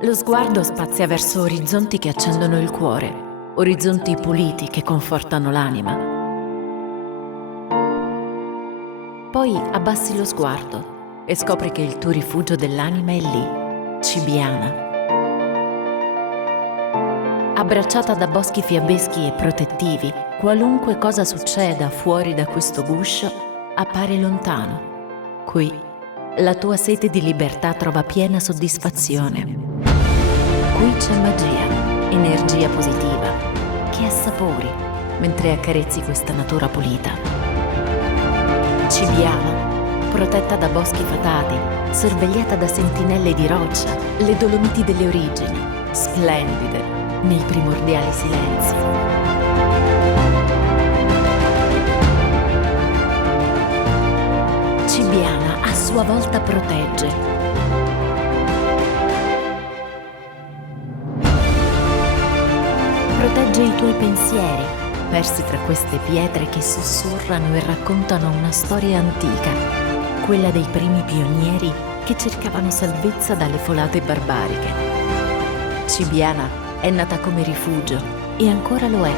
Lo sguardo spazia verso orizzonti che accendono il cuore, orizzonti puliti che confortano l'anima. Poi abbassi lo sguardo e scopri che il tuo rifugio dell'anima è lì, Cibiana. Abbracciata da boschi fiabeschi e protettivi, qualunque cosa succeda fuori da questo guscio appare lontano. Qui la tua sete di libertà trova piena soddisfazione. Qui c'è magia, energia positiva, che assapori mentre accarezzi questa natura pulita. Cibiana, protetta da boschi fatati, sorvegliata da sentinelle di roccia, le Dolomiti delle origini, splendide nei primordiali silenzi. Cibiana a sua volta protegge. Protegge i tuoi pensieri, persi tra queste pietre che sussurrano e raccontano una storia antica, quella dei primi pionieri che cercavano salvezza dalle folate barbariche. Cibiana è nata come rifugio e ancora lo è,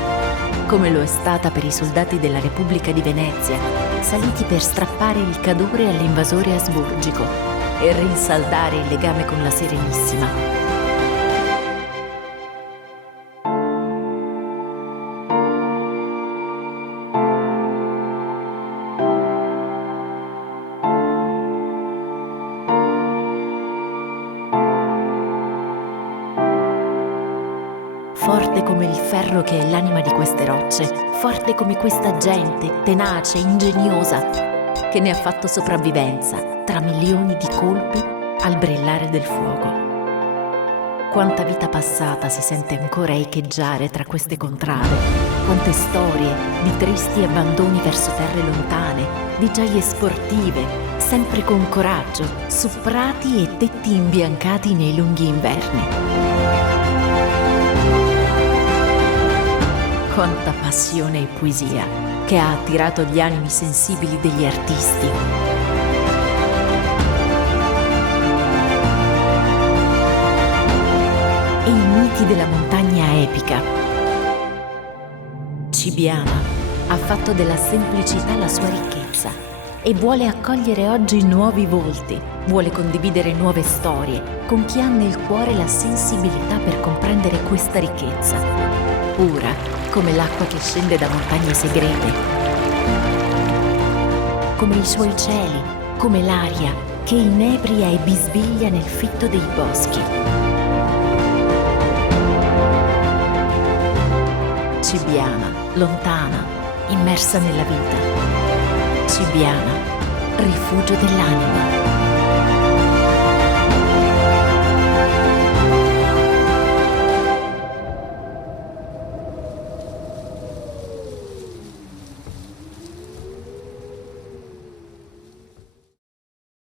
come lo è stata per i soldati della Repubblica di Venezia, saliti per strappare il cadore all'invasore asburgico e rinsaldare il legame con la Serenissima. Forte come il ferro che è l'anima di queste rocce, forte come questa gente, tenace, ingegnosa, che ne ha fatto sopravvivenza tra milioni di colpi al brillare del fuoco. Quanta vita passata si sente ancora echeggiare tra queste contrade, quante storie di tristi abbandoni verso terre lontane, di gioie sportive, sempre con coraggio, su prati e tetti imbiancati nei lunghi inverni. Quanta passione e poesia che ha attirato gli animi sensibili degli artisti. E i miti della montagna epica. Cibiana ha fatto della semplicità la sua ricchezza e vuole accogliere oggi nuovi volti, vuole condividere nuove storie con chi ha nel cuore la sensibilità per comprendere questa ricchezza, pura come l'acqua che scende da montagne segrete, come i suoi cieli, come l'aria che inebria e bisbiglia nel fitto dei boschi. Cibiana, lontana, immersa nella vita. Cibiana, rifugio dell'anima.